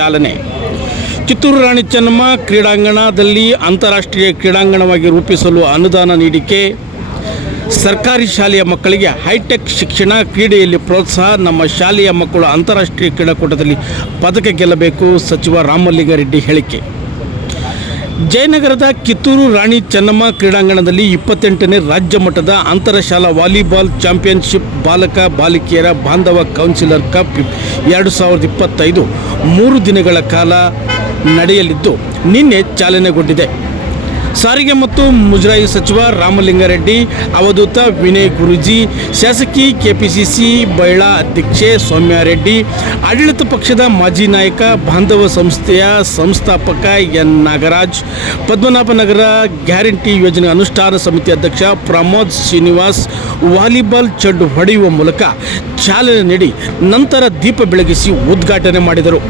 ಚಾಲನೆ. ಕಿತ್ತೂರು ರಾಣಿ ಚೆನ್ನಮ್ಮ ಕ್ರೀಡಾಂಗಣದಲ್ಲಿ ಅಂತಾರಾಷ್ಟ್ರೀಯ ಕ್ರೀಡಾಂಗಣವಾಗಿ ರೂಪಿಸಲು ಅನುದಾನ ನೀಡಿಕೆ. ಸರ್ಕಾರಿ ಶಾಲೆಯ ಮಕ್ಕಳಿಗೆ ಹೈಟೆಕ್ ಶಿಕ್ಷಣ ಕ್ರೀಡೆಯಲ್ಲಿ ಪ್ರೋತ್ಸಾಹ, ನಮ್ಮ ಶಾಲೆಯ ಮಕ್ಕಳು ಅಂತಾರಾಷ್ಟ್ರೀಯ ಕ್ರೀಡಾಕೂಟದಲ್ಲಿ ಪದಕ ಗೆಲ್ಲಬೇಕು, ಸಚಿವ ರಾಮಲಿಂಗಾರೆಡ್ಡಿ ಹೇಳಿಕೆ. ಜಯನಗರದ ಕಿತ್ತೂರು ರಾಣಿ ಚೆನ್ನಮ್ಮ ಕ್ರೀಡಾಂಗಣದಲ್ಲಿ ಇಪ್ಪತ್ತೆಂಟನೇ ರಾಜ್ಯ ಮಟ್ಟದ ಅಂತರ ಶಾಲಾ ವಾಲಿಬಾಲ್ ಚಾಂಪಿಯನ್ಶಿಪ್ ಬಾಲಕ, ಬಾಲಿಕೆಯರ ಬಾಂಧವ ಕೌನ್ಸಿಲರ್ ಕಪ್ ಎರಡು ಸಾವಿರದ ಇಪ್ಪತ್ತೈದು ಮೂರು ದಿನಗಳ ಕಾಲ ನಡೆಯಲಿದ್ದು, ನಿನ್ನೆ ಚಾಲನೆಗೊಂಡಿದೆ. ಸಾರಿಗೆ ಮತ್ತು ಮುಜರಾಯಿ ಸಚಿವ ರಾಮಲಿಂಗಾರೆಡ್ಡಿ, ಅವಧೂತ ವಿನಯ್ ಗುರುಜಿ, ಶಾಸಕಿ ಕೆಪಿಸಿಸಿ ಮಹಿಳಾ ಅಧ್ಯಕ್ಷೆ ಸೌಮ್ಯಾರೆಡ್ಡಿ, ಆಡಳಿತ ಪಕ್ಷದ ಮಾಜಿ ನಾಯಕ ಬಾಂಧವ ಸಂಸ್ಥೆಯ ಸಂಸ್ಥಾಪಕ ಎನ್. ನಾಗರಾಜ್, ಪದ್ಮನಾಭನಗರ ಗ್ಯಾರಂಟಿ ಯೋಜನೆ ಅನುಷ್ಠಾನ ಸಮಿತಿ ಅಧ್ಯಕ್ಷ ಪ್ರಮೋದ್ ಶ್ರೀನಿವಾಸ್, ವಾಲಿಬಾಲ್ ಚೆಂಡು ಹೊಡೆಯುವ ಮೂಲಕ ಚಾಲನೆ ನೀಡಿ ನಂತರ ದೀಪ ಬೆಳಗಿಸಿ ಉದ್ಘಾಟನೆ ಮಾಡಿದರು.